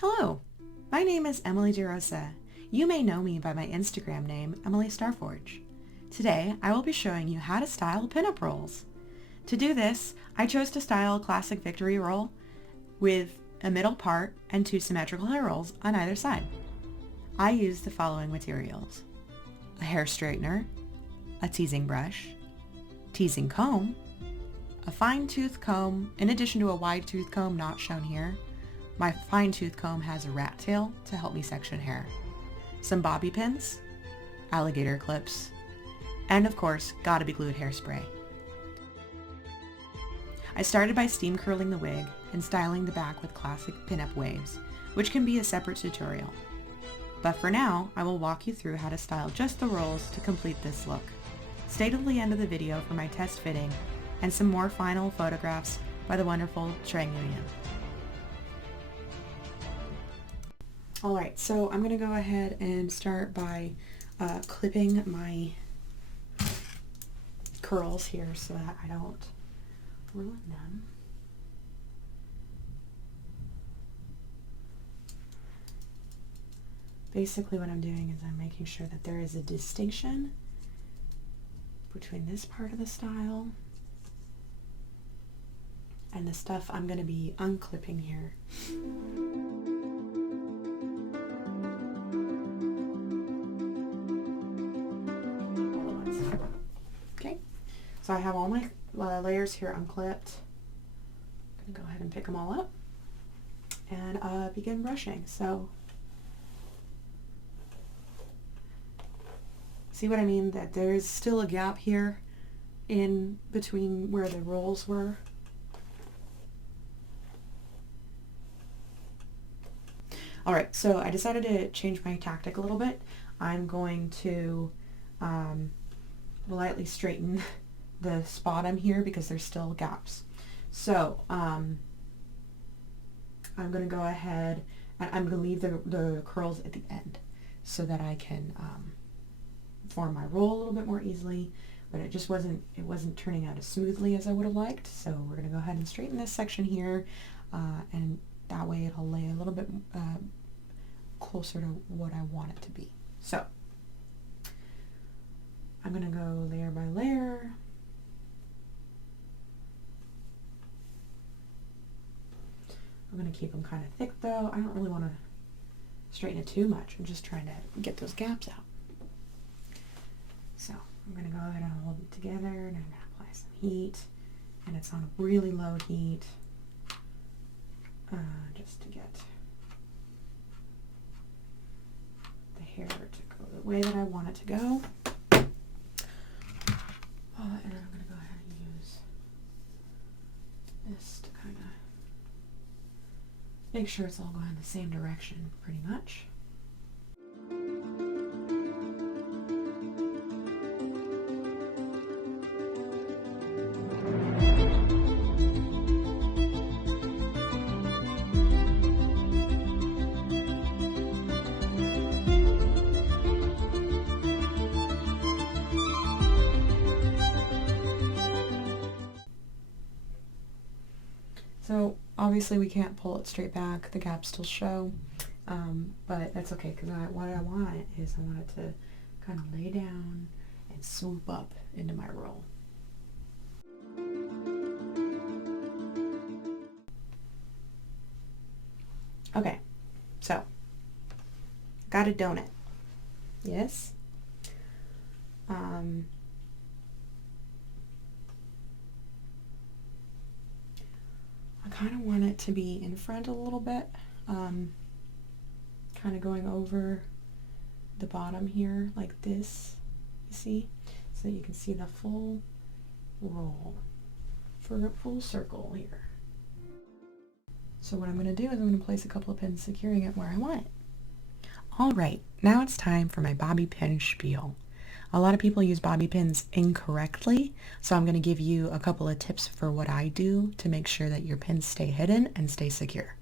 Hello, my name is Emily DeRosa. You may know me by my Instagram name, Emily StarForge. Today, I will be showing you how to style pinup rolls. To do this, I chose to style a classic victory roll with a middle part and two symmetrical hair rolls on either side. I used the following materials: a hair straightener, a teasing brush, teasing comb, a fine tooth comb in addition to a wide tooth comb not shown here. My fine tooth comb has a rat tail to help me section hair, some bobby pins, alligator clips, and of course, gotta be glued hairspray. I started by steam curling the wig and styling the back with classic pinup waves, which can be a separate tutorial. But for now, I will walk you through how to style just the rolls to complete this look. Stay till the end of the video for my test fitting and some more final photographs by the wonderful Trang Nguyen. Alright, so I'm going to go ahead and start by clipping my curls here so that I don't ruin them. Basically what I'm doing is I'm making sure that there is a distinction between this part of the style and the stuff I'm going to be unclipping here. Okay, so I have all my layers here unclipped. I'm going to go ahead and pick them all up and begin brushing. So see what I mean? That there's still a gap here in between where the rolls were. Alright, so I decided to change my tactic a little bit. I'm going to lightly straighten the bottom here because there's still gaps. So I'm going to go ahead and I'm going to leave the curls at the end so that I can form my roll a little bit more easily, but it wasn't turning out as smoothly as I would have liked. So we're going to go ahead and straighten this section here, and that way it'll lay a little bit closer to what I want it to be. So I'm going to go layer by layer. I'm going to keep them kind of thick though. I don't really want to straighten it too much. I'm just trying to get those gaps out. So I'm going to go ahead and hold it together, and I'm going to apply some heat, and it's on a really low heat just to get the hair to go the way that I want it to go. And I'm going to go ahead and use this to kind of make sure it's all going in the same direction pretty much. So obviously we can't pull it straight back, the gaps still show, but that's okay because what I want is I want it to kind of lay down and swoop up into my roll. Okay, so got a donut, yes? I kind of want it to be in front a little bit, kind of going over the bottom here like this, you see, so that you can see the full roll for a full circle here. So what I'm going to do is I'm going to place a couple of pins securing it where I want it. Alright, now it's time for my bobby pin spiel. A lot of people use bobby pins incorrectly, so I'm going to give you a couple of tips for what I do to make sure that your pins stay hidden and stay secure.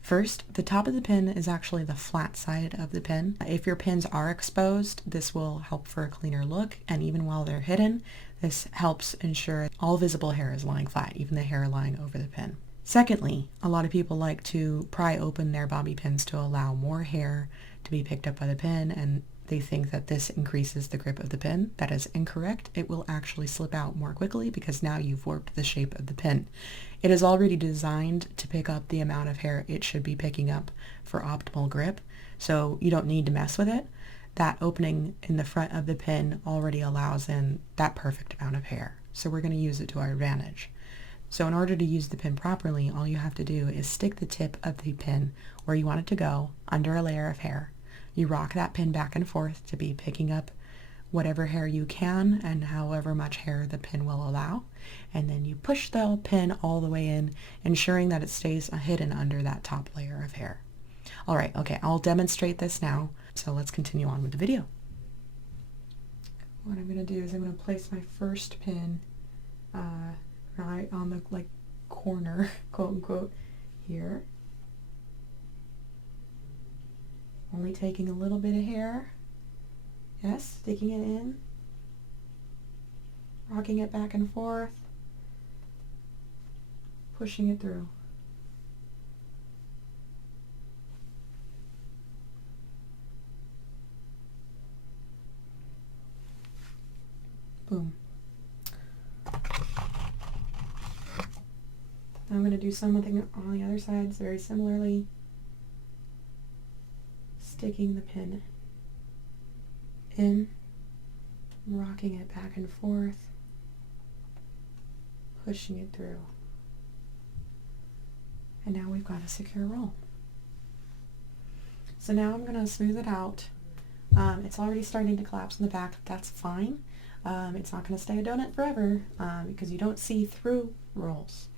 First, the top of the pin is actually the flat side of the pin. If your pins are exposed, this will help for a cleaner look, and even while they're hidden, this helps ensure all visible hair is lying flat, even the hair lying over the pin. Secondly, a lot of people like to pry open their bobby pins to allow more hair to be picked up by the pin, and they think that this increases the grip of the pin. That is incorrect. It will actually slip out more quickly because now you've warped the shape of the pin. It is already designed to pick up the amount of hair it should be picking up for optimal grip, so you don't need to mess with it. That opening in the front of the pin already allows in that perfect amount of hair, so we're going to use it to our advantage. So in order to use the pin properly, all you have to do is stick the tip of the pin where you want it to go under a layer of hair. You rock that pin back and forth to be picking up whatever hair you can and however much hair the pin will allow. And then you push the pin all the way in, ensuring that it stays hidden under that top layer of hair. All right, okay, I'll demonstrate this now. So let's continue on with the video. What I'm going to do is I'm going to place my first pin right on the corner, quote unquote, here. Only taking a little bit of hair. Yes, sticking it in. Rocking it back and forth. Pushing it through. Boom. I'm going to do something on the other side very similarly. Sticking the pin in, rocking it back and forth, pushing it through. And now we've got a secure roll. So now I'm going to smooth it out. It's already starting to collapse in the back. That's fine. It's not going to stay a donut forever because you don't see through rolls.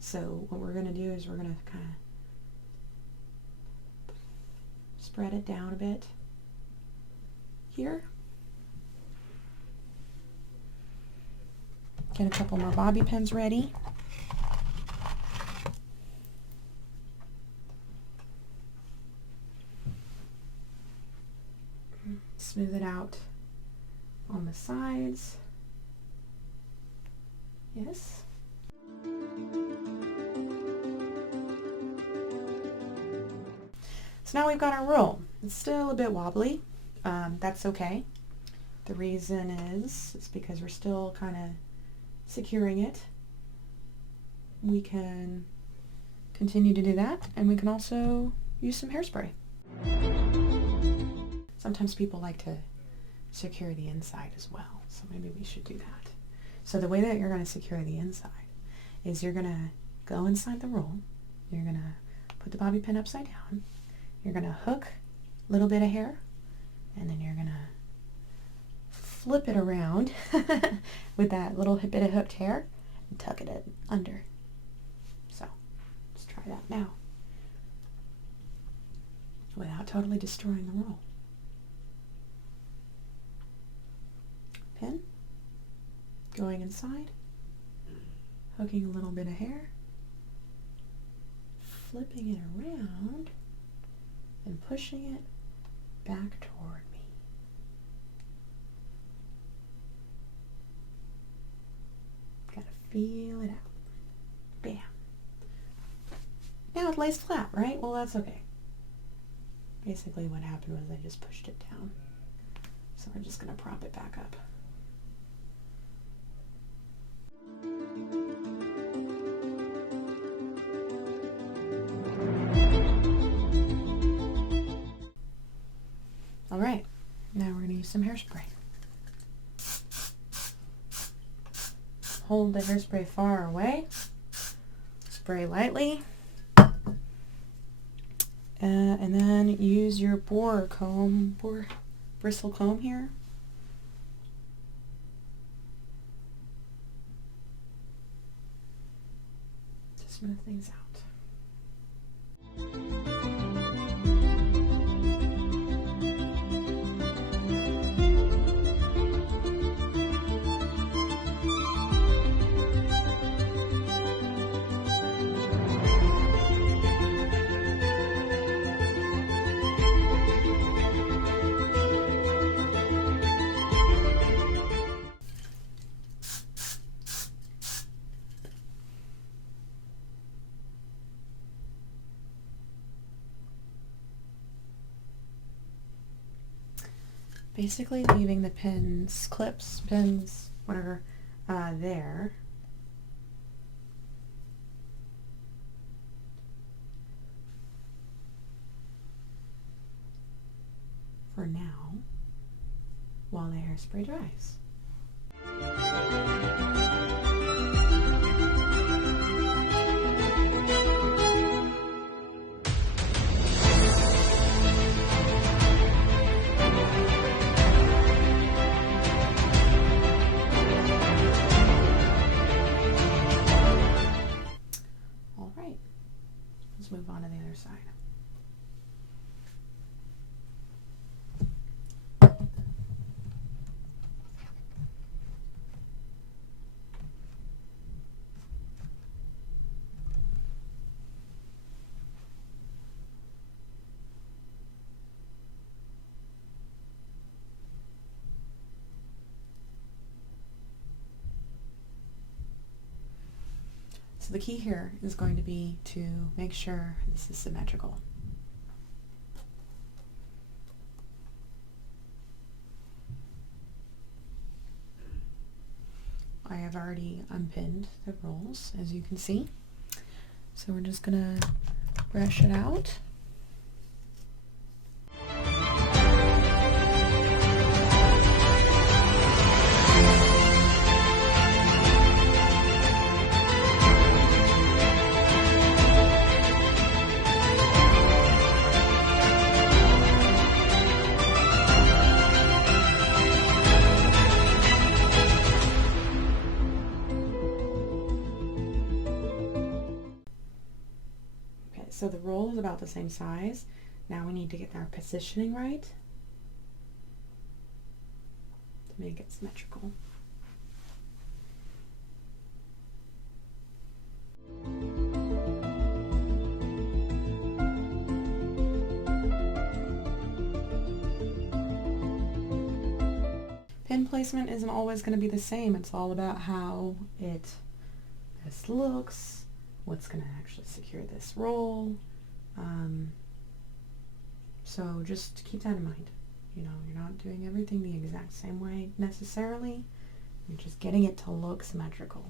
So what we're going to do is we're going to kind of spread it down a bit here. Get a couple more bobby pins ready. Smooth it out on the sides. Yes. So now we've got our roll. It's still a bit wobbly. That's okay. The reason is because we're still kind of securing it. We can continue to do that, and we can also use some hairspray. Sometimes people like to secure the inside as well, so maybe we should do that. So the way that you're going to secure the inside is you're going to go inside the roll, you're going to put the bobby pin upside down, you're going to hook a little bit of hair, and then you're going to flip it around with that little bit of hooked hair and tuck it in under. So let's try that now without totally destroying the roll. Pin, going inside, hooking a little bit of hair, flipping it around, and pushing it back toward me. Gotta feel it out. Bam. Now it lays flat, right? Well, that's okay. Basically what happened was I just pushed it down. So we're just gonna prop it back up. All right, now we're going to use some hairspray. Hold the hairspray far away. Spray lightly. And then use your boar bristle comb here. To smooth things out. basically leaving the pins, clips, pins, whatever, there. For now, while the hairspray dries. All right, let's move on to the other side. So the key here is going to be to make sure this is symmetrical. I have already unpinned the rolls, as you can see. So we're just gonna brush it out. So the roll is about the same size. Now we need to get our positioning right to make it symmetrical. Pin placement isn't always going to be the same. It's all about how it best looks, what's going to actually secure this roll. So just keep that in mind. You know, you're not doing everything the exact same way necessarily. You're just getting it to look symmetrical.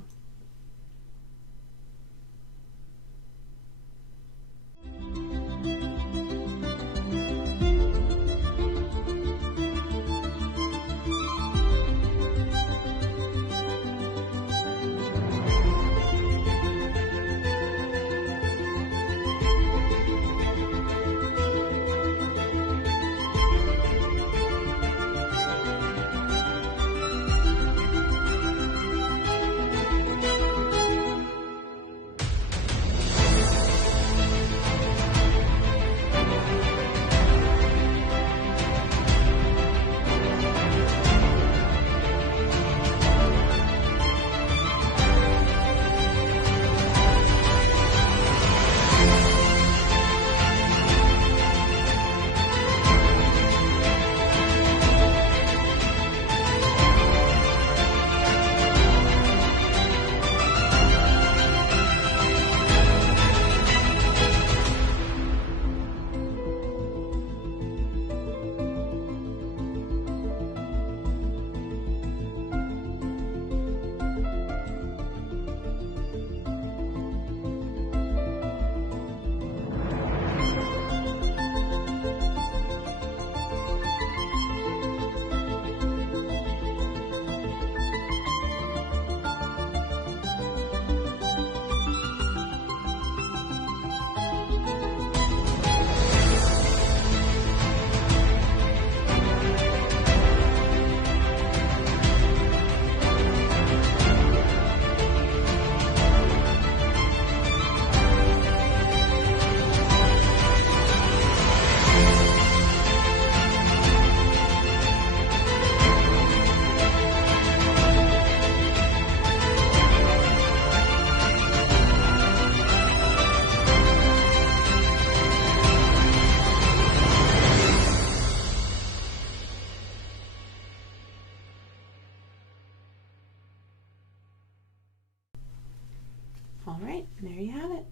All right, and there you have it.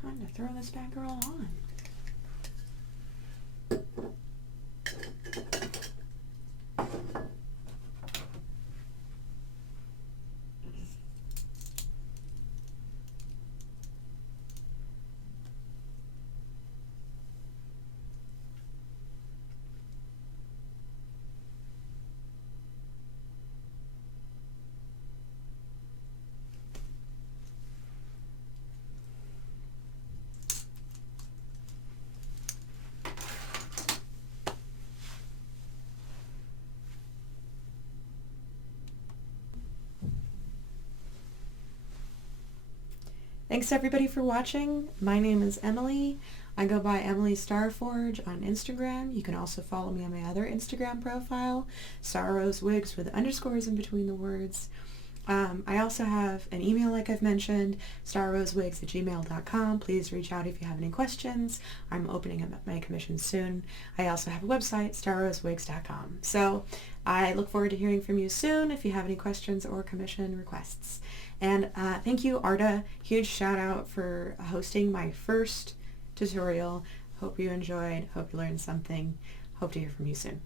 Time to throw this bad girl on. Thanks everybody for watching. My name is Emily. I go by Emily StarForge on Instagram. You can also follow me on my other Instagram profile, StarRoseWigs with underscores in between the words. I also have an email like I've mentioned, starrosewigs@gmail.com. Please reach out if you have any questions. I'm opening up my commissions soon. I also have a website, starrosewigs.com. So I look forward to hearing from you soon if you have any questions or commission requests. And thank you, Arda. Huge shout out for hosting my first tutorial. Hope you enjoyed. Hope you learned something. Hope to hear from you soon.